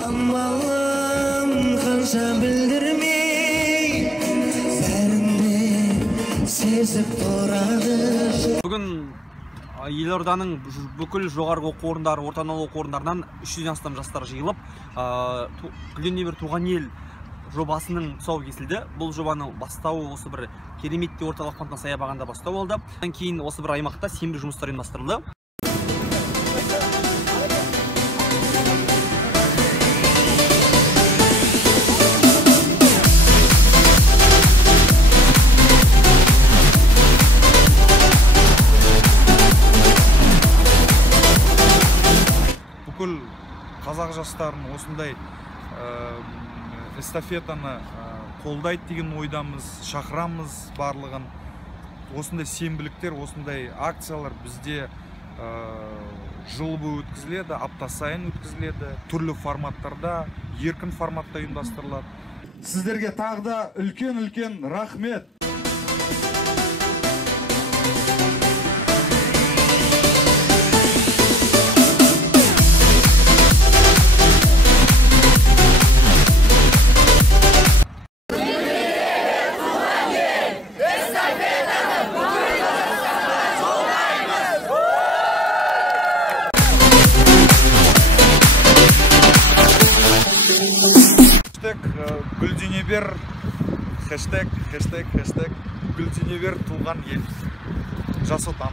Амалым қанша білдірмей, бәрінде сезіп тұрады. Бүгін елорданың бүкіл жоғарғы оқу орындары, орталық оқу орындарынан 300-ден астам жастар жиылып, Гүлден небір туған ел жобасының тұсауы кесілді. Бұл жобаның бастауы осы бір кереметті орталық фонтан саябағында бастау алды. Одан кейін осы бір аймақта сенбі жұмыстар ұйымдастырылды. Бүкіл қазақ жастарын осындай эстафетаны қолдайды деген ойдамыз, шақырамыз барлығын. Осындай сенбіліктер, осындай акциялар бізде жыл бойы өткізіледі, апта сайын өткізіледі, түрлі форматтарда, еркін форматта ұйымдастырылады. Сіздерге тағы да үлкен рахмет. Гүлденебер, хэштег Гүлденебер туған ел. Жас отан.